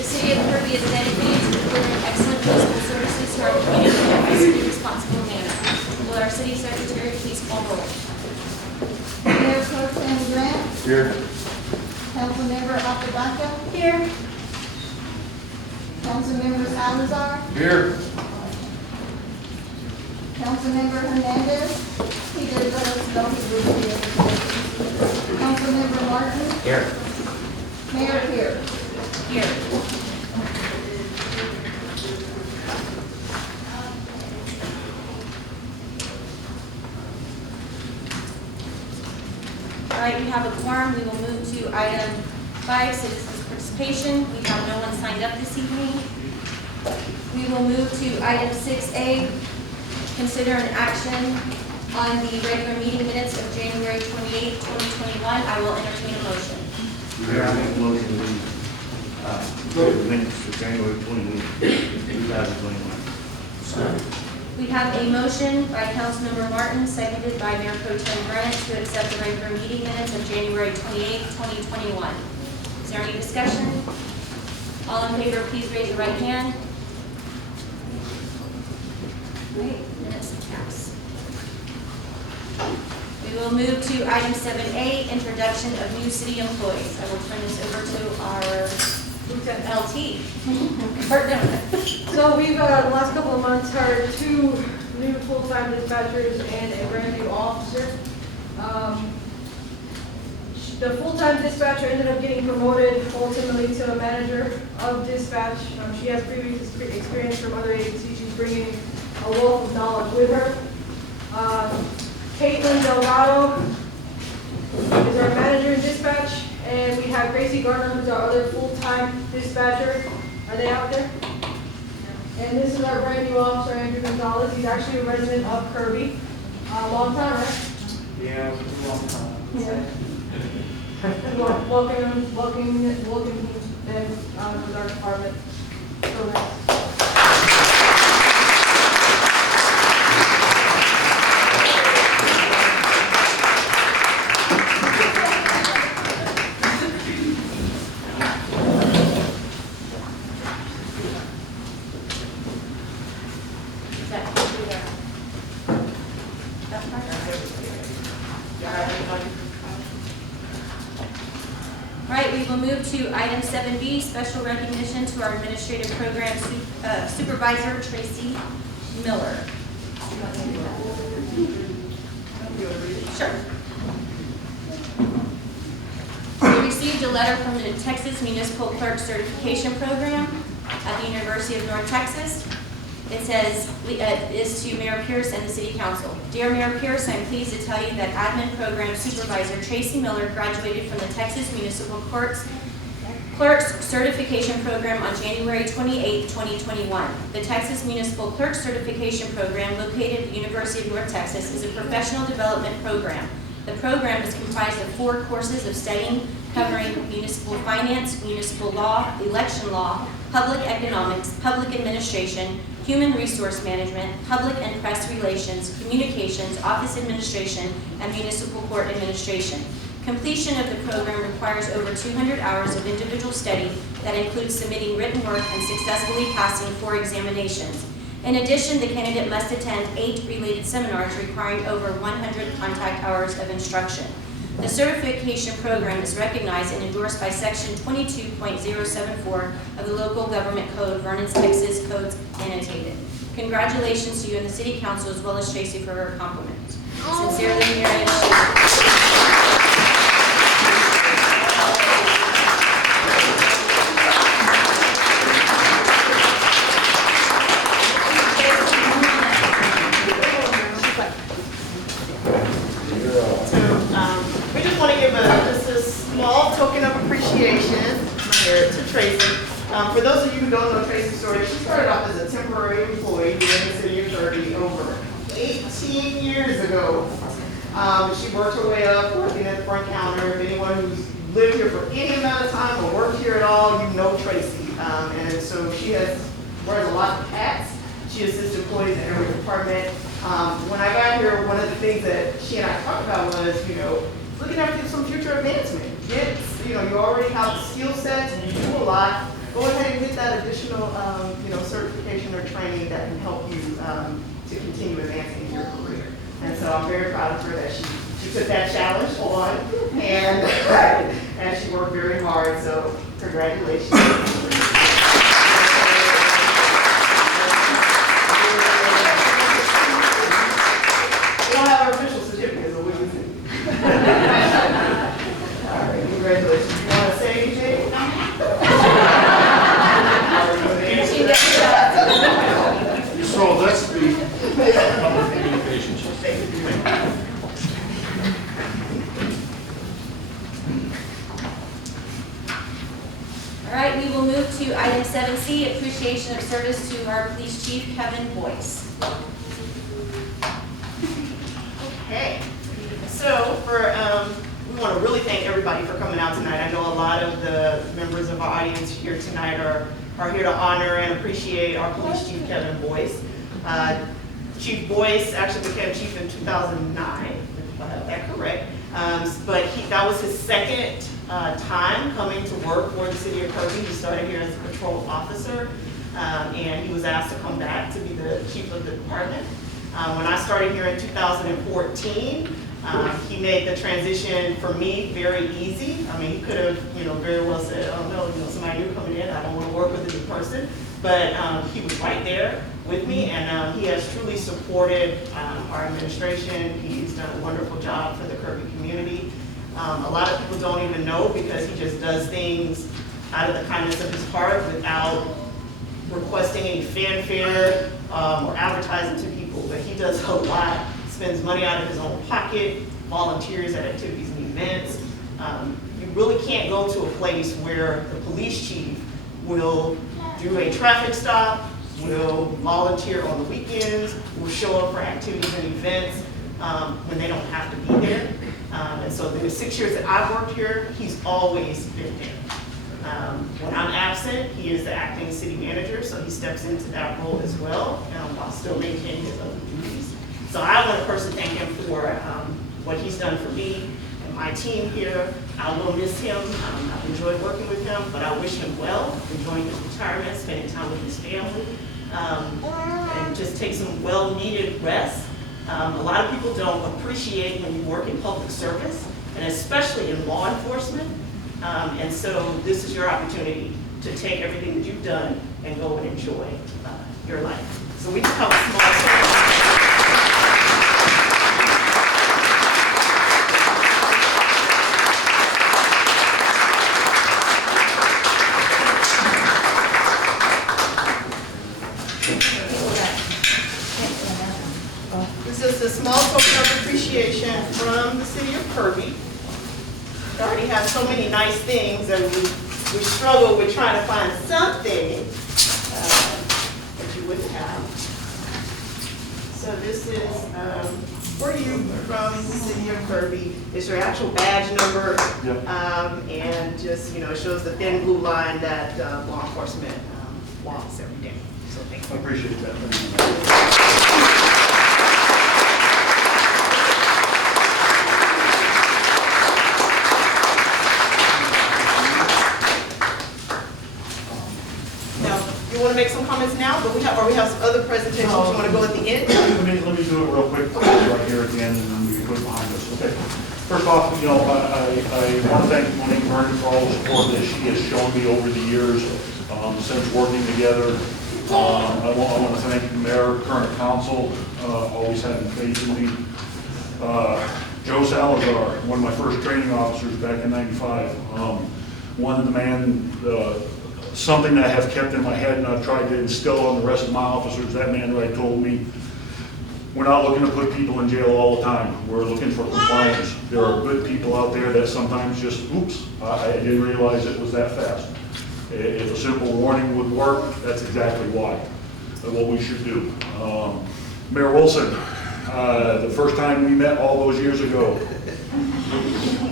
The city of Kirby is dedicated to delivering excellent municipal services to our community in a fiscally responsible manner. Will our city secretary please call roll? Mayor Pro Tem Grant, Here. Councilmember Akabaca, Here. Councilmember Salazar, Here. Councilmember Hernandez. He did let us know he would be able to. Councilmember Martin, Here. Mayor Pierce. Here. All right, we have a quorum. We will move to item 5, citizens participation. We have no one signed up this evening. We will move to item 6A, consider an action on the regular meeting minutes of January 28, 2021. I will entertain a motion. Mayor, I make a motion to approve the minutes for January 28, 2021. We have a motion by Councilmember Martin, seconded by Mayor Pro Tem Grant, to accept the regular meeting minutes of January 28, 2021. Is there any discussion? All in favor, please raise your right hand. Great, minutes pass. We will move to item 7A, introduction of new city employees. I will turn this over to our LT. So we've, the last couple of months, hired 2 new full-time dispatchers and a brand new officer. The full-time dispatcher ended up getting promoted ultimately to a manager of dispatch. She has previous experience from other agencies. She's bringing a wealth of knowledge with her. Caitlin Delgado is our manager in dispatch, and we have Gracie Garner, who's our other full-time dispatcher. Are they out there? And this is our brand new officer, Andrew Gonzalez. He's actually a resident of Kirby. Long time, right? Yeah, it's a long time. Yeah. And welcome him then with our department. So nice. Is that through there? That part? All right, we will move to item 7B, special recognition to our administrative program supervisor, Tracy Miller. Sure. We received a letter from the Texas Municipal Clerk Certification Program at the University of North Texas. It says, is to Mayor Pierce and the City Council. Dear Mayor Pierce, I'm pleased to tell you that Admin Program Supervisor Tracy Miller graduated from the Texas Municipal Clerks Certification Program on January 28, 2021. The Texas Municipal Clerks Certification Program, located at the University of North Texas, is a professional development program. The program is comprised of 4 courses of studying covering municipal finance, municipal law, election law, public economics, public administration, human resource management, public and press relations, communications, office administration, and municipal court administration. Completion of the program requires over 200 hours of individual study that includes submitting written work and successfully passing 4 examinations. In addition, the candidate must attend 8 related seminars requiring over 100 contact hours of instruction. The certification program is recognized and endorsed by Section 22.074 of the Local Government Code, Vernon, Texas Codes Annotated. Congratulations to you and the City Council, as well as Tracy, for her compliments. Sincerely, Mayor We just want to give just a small token of appreciation here to Tracy. For those of you who don't know Tracy's story, she started off as a temporary employee here in the city of Kirby over 18 years ago. She worked her way up, working at the front counter. If anyone who's lived here for any amount of time or worked here at all, you know Tracy. And so she wears a lot of hats. She assists employees in every department. When I got here, one of the things that she and I talked about was, looking at some future advancement. You already have the skill sets, you do a lot, go ahead and get that additional, certification or training that can help you to continue advancing in your career. And so I'm very proud of her that she took that challenge on and she worked very hard. So congratulations. We don't have our official certificates, but we can see. All right, congratulations. You want to say anything? So that's the public communications. All right, we will move to item 7C, appreciation of service to our police chief, Kevin Boyce. Okay, so we want to really thank everybody for coming out tonight. I know a lot of the members of our audience here tonight are here to honor and appreciate our police chief, Kevin Boyce. Chief Boyce actually became chief in 2009, if I have that correct. But that was his second time coming to work for the city of Kirby. He started here as a patrol officer, and he was asked to come back to be the chief of the department. When I started here in 2014, he made the transition for me very easy. I mean, he could have, very well said, oh no, somebody new coming in, I don't want to work with a new person. But he was right there with me, and he has truly supported our administration. He's done a wonderful job for the Kirby community. A lot of people don't even know because he just does things out of the kindness of his heart without requesting any fanfare or advertising to people. But he does a lot, spends money out of his own pocket, volunteers at activities and events. You really can't go to a place where the police chief will do a traffic stop, will volunteer on the weekends, will show up for activities and events when they don't have to be there. And so in the 6 years that I've worked here, he's always been there. When I'm absent, he is the acting city manager, so he steps into that role as well, while still maintaining his other duties. So I want to personally thank him for what he's done for me and my team here. I will miss him. I've enjoyed working with him, but I wish him well, enjoying his retirement, spending time with his family, and just take some well-needed rest. A lot of people don't appreciate when you work in public service, and especially in law enforcement. And so this is your opportunity to take everything that you've done and go and enjoy your life. So we just have a small This is a small token of appreciation from the city of Kirby. It already has so many nice things, and we struggle with trying to find something that you wouldn't have. So this is for you from the city of Kirby. It's your actual badge number, and just, it shows the thin blue line that law enforcement walks every day. So thank you. I appreciate that. Thank you. Want to make some comments now, but we have some other presentations. You want to go at the end? Let me do it real quick right here at the end, and then we can put it behind us. Okay. First off, I want to thank Monique Vernon for all the support that she has shown me over the years since working together. I want to thank the mayor, current council, always having faith in me. Joe Salazar, one of my first training officers back in '95, one of the man. Something that I have kept in my head and I've tried to instill on the rest of my officers. That man right told me, we're not looking to put people in jail all the time. We're looking for compliance. There are good people out there that sometimes just, oops, I didn't realize it was that fast. If a simple warning would work, that's exactly why, what we should do. Mayor Wilson, the first time we met all those years ago,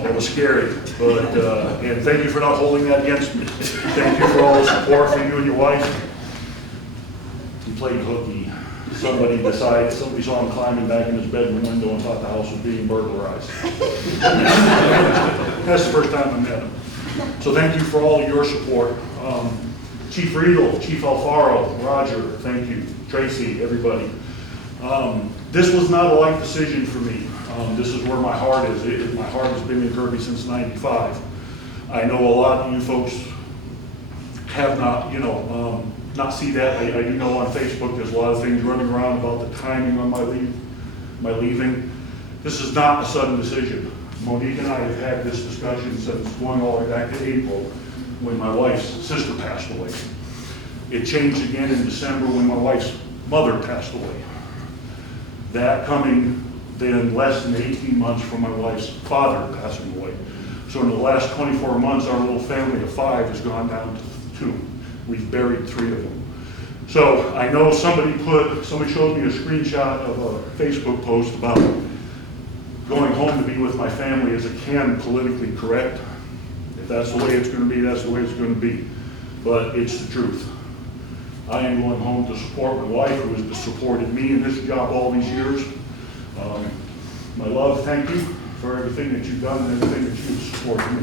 it was scary, but, and thank you for not holding that against me. Thank you for all the support for you and your wife. We played hooky. Somebody saw him climbing back in his bedroom window and thought the house was being burglarized. That's the first time I met him. So thank you for all of your support. Chief Riedel, Chief Alfaro, Roger, thank you, Tracy, everybody. This was not a light decision for me. This is where my heart is. My heart has been in Kirby since '95. I know a lot of you folks have not, not see that. I do know on Facebook there's a lot of things running around about the timing on my leaving. This is not a sudden decision. Monique and I have had this discussion since going all the way back to April when my wife's sister passed away. It changed again in December when my wife's mother passed away. That coming then less than 18 months from my wife's father passing away. So in the last 24 months, our little family of 5 has gone down to 2. We've buried 3 of them. So I know somebody showed me a screenshot of a Facebook post about going home to be with my family as it can politically correct. If that's the way it's going to be, that's the way it's going to be. But it's the truth. I am going home to support my wife, who has supported me in this job all these years. My love, thank you for everything that you've done and everything that you've supported me.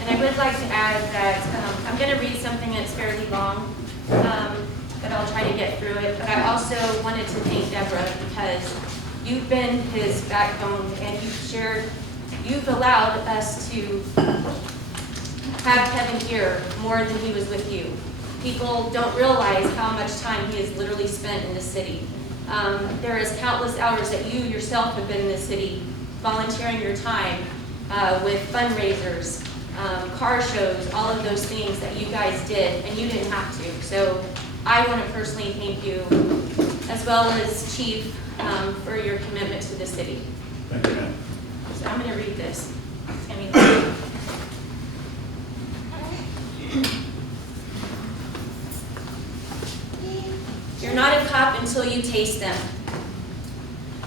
And I would like to add that I'm going to read something that's fairly long, but I'll try to get through it. But I also wanted to thank Deborah because you've been his backbone and you've allowed us to have Kevin here more than he was with you. People don't realize how much time he has literally spent in the city. There is countless hours that you yourself have been in the city volunteering your time with fundraisers, car shows, all of those things that you guys did, and you didn't have to. So I want to personally thank you, as well as Chief, for your commitment to the city. Thank you, ma'am. So I'm going to read this. It's going to be You're not a cop until you taste them.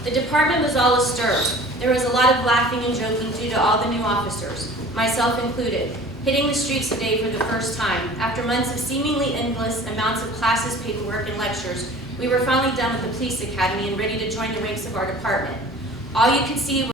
The department was all astir. There was a lot of laughing and joking due to all the new officers, myself included, hitting the streets today for the first time. After months of seemingly endless amounts of classes, paperwork, and lectures, we were finally done with the police academy and ready to join the ranks of our department. All you could see